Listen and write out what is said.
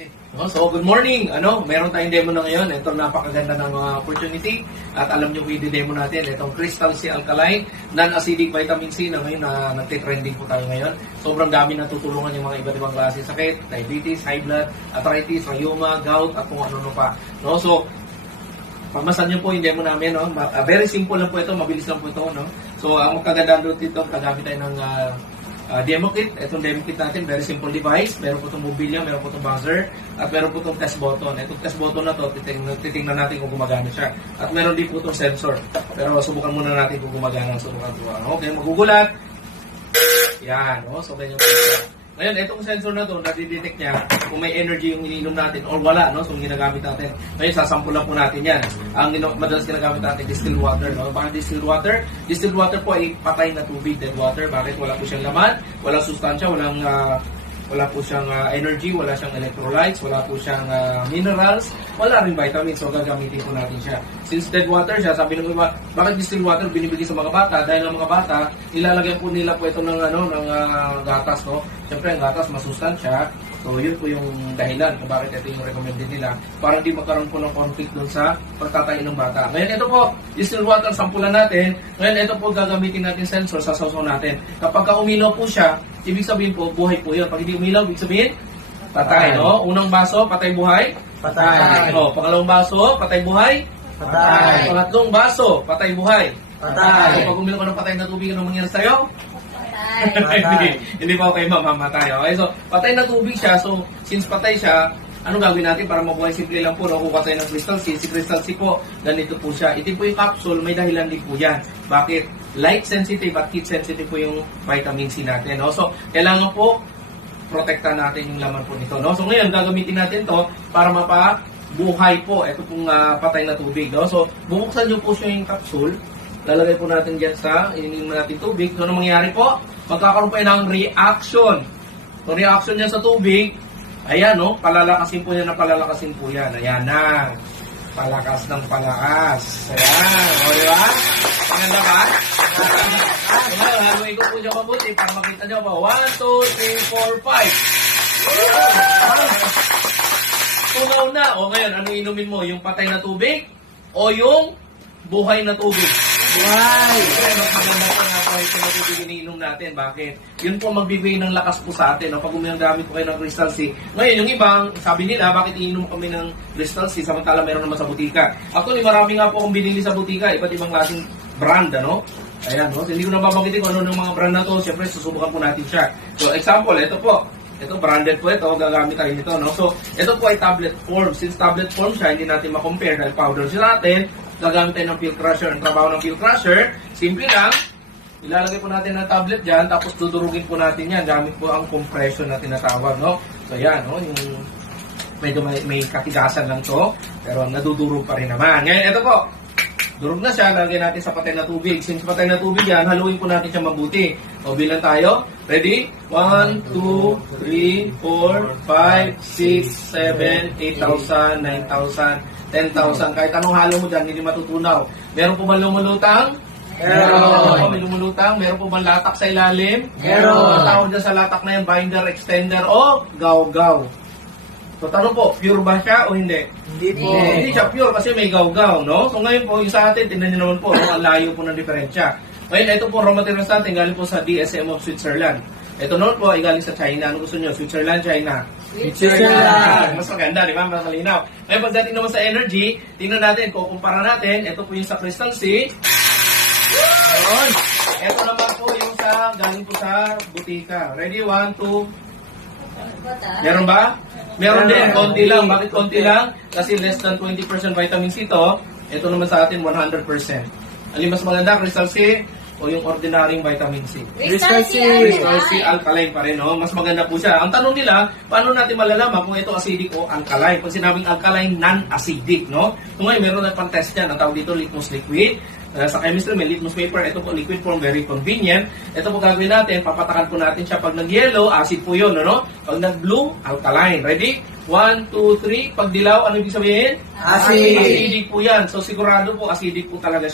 Okay. No, so, good morning. Meron tayong demo na ngayon. Ito, napakaganda ng opportunity. At alam nyo, i-demo natin. Itong Crystal C Alkaline, non-acidic vitamin C na ngayon na nagtitrending po tayo ngayon. Sobrang dami natutulungan yung mga iba't ibang klase sakit, diabetes, high blood, arthritis, rheuma, gout, at kung ano-ano pa. No, so, pagmasan nyo po yung demo namin. No? Very simple lang po ito, mabilis lang po ito. No? So, ang magkaganda dito, tagamit tayo ng demo kit. Itong demo kit natin, very simple device. Meron po itong mobilya, meron po itong buzzer, at meron po itong test button. Itong test button na to, titingnan natin kung gumagana siya. At meron din po itong sensor. Pero subukan muna natin kung gumagana. Subukan po. Okay, magugulat. Yan, no? So ganyan po siya. Ngayon, itong sensor na to, nadidetect niya kung may energy yung iniinom natin or wala, no? So, ginagamit natin. Ngayon, sasampulan po natin yan. Ang madalas ginagamit natin, distilled water, no? Bakit distilled water? Distilled water po ay patay na tubig, dead water. Bakit? Wala po siyang laman, walang sustansya, wala po siyang energy, wala siyang electrolytes, wala po siyang minerals, wala rin vitamins, so gagamitin po natin siya. Since dead water siya, sabi ng iba, bakit distilled water binibigay sa mga bata? Dahil ang mga bata, nilalagyan po nila po ito ng gatas, no? Siyempre, ang gatas masustansya, so yun po yung dahilan kung bakit ito yung recommended nila para hindi magkaroon po ng conflict doon sa pagtatayin ng bata. Ngayon, ito po, distilled water, sampulan natin. Ngayon, ito po gagamitin natin sensor sa sausaw natin. Kapag umilaw po siya, ibig sabihin po, buhay po yun. Pag hindi umilaw, ibig sabihin, patay, no? Unang baso, patay buhay? Patay. No, pangalawang baso, patay buhay? Patay. Pangatlong baso, patay buhay? Patay. So, pag umilaw ka ng patay na tubig, anong mangyari sa'yo? Hindi pa kayo mamamatay. Okay? So, patay na tubig siya. So, since patay siya, anong gagawin natin para mabuhay? Simple lang po, no? Kung patay ng Crystal C, si Crystal C po, ganito po siya. Ito po yung capsule, may dahilan din po yan. Bakit? Light sensitive at heat sensitive po yung vitamin C natin. No? So, kailangan po protektahan natin yung laman po nito. No? So, ngayon, gagamitin natin to para mapabuhay po. Ito pong patay na tubig. No? So, bubuksan nyo po siya yung capsule. Lalagay po natin dyan sa ininom natin tubig. So, ano mangyayari po? Magkakaroon po ng reaction. So, reaction niya sa tubig, ayan, no? Palalakasin po yan na palalakasin po yan. Ayan na. Palakas ng palakas. Ayan. O, di ba? Maganda ba? Ngayon, haluin ko po siya mabuti para makita nyo ba? 1, 2, 3, 4, 5. Tunaw na. O, ngayon, ano inumin mo? Yung patay na tubig o yung buhay na tubig? Buhay! Pero maganda po nga po ito na tubig iniinom natin. Bakit? Yun po magbibigay ng lakas po sa atin. No? Pag gamit po kayo ng Crystal C. Ngayon, yung ibang, sabi nila, bakit iinom kami ng Crystal C samantala meron naman sa butika? Actually, marami nga po akong binili sa butika. Iba't ibang klaseng brand, ano? Ayan, no? So, hindi ko na babanggitin kung ano ng mga brand na to. Siyempre, susubukan po natin siya. So, example, ito po. Ito, branded po ito. Gagamit tayo nito, no? So, ito po ay tablet form. Since tablet form siya, hindi natin ma-compare dahil powder siya natin. Gagamit tayo ng pill crusher. Ang trabaho ng pill crusher, simple lang. Ilalagay po natin ang tablet dyan, tapos dudurugin po natin yan. Gamit po ang compression na tinatawag, no? So, yan, no? Yung medyo may katigasan lang to, pero nadudurog pa rin naman. Ngayon, ito po. Durog na siya, lagay natin sa patay na tubig. Since patay na tubig yan, haluin po natin siya mabuti. O, bilang tayo. Ready? 1, 2, 3, 4, 5, 6, 7, 8,000, 9,000, 10,000. Kahit anong halo mo dyan, hindi matutunaw. Meron po ba lumulutang? Meron. May lumulutang? Meron po ba latak sa ilalim? Meron. Ang tawag dyan sa latak na yan, binder, extender, o gaw-gaw. So, tanong po, pure ba siya o hindi? Hindi po. Hindi siya pure kasi may gaw-gaw, no? So, ngayon po, yung sa atin, tingnan nyo naman po, no? Ang layo po ng diferensya. Ngayon, ito po, raw materials natin, galing po sa DSM of Switzerland. Ito naman po, ay galing sa China. Ano gusto nyo? Switzerland, China? Switzerland! Mas maganda, di ba? Mas malinaw. Ngayon, pagdating naman sa energy, tingnan natin, kukumpara natin, ito po yung sa Crystal C. Ayan. Ito naman po yung sa, galing po sa butika. Ready? 1, 2. Meron ba? Meron din, konti lang. Bakit konti lang? Kasi less than 20% vitamin C to. Ito naman sa atin, 100%. Alin mas maganda, Crystal C o yung ordinaryong vitamin C? Crystal C! Crystal C, alkaline pa rin, no? Mas maganda po siya. Ang tanong nila, paano natin malalaman kung ito acidic o alkaline? Pag sinabing alkaline, non-acidic, no? Kung ngayon, meron na pang-test yan. Ang tawag dito, litmus liquid. Sa chemistry, may litmus paper. Ito po, liquid form, very convenient. Ito po gagawin natin, papatakan po natin siya. Pag nag-yellow, acid po yun, no? Pag nag-blue, alkaline. Ready? 1, 2, 3. Pag dilaw, ano ibig sabihin? Acid. Acidic po yan. So, sigurado po, acidic po talaga siya.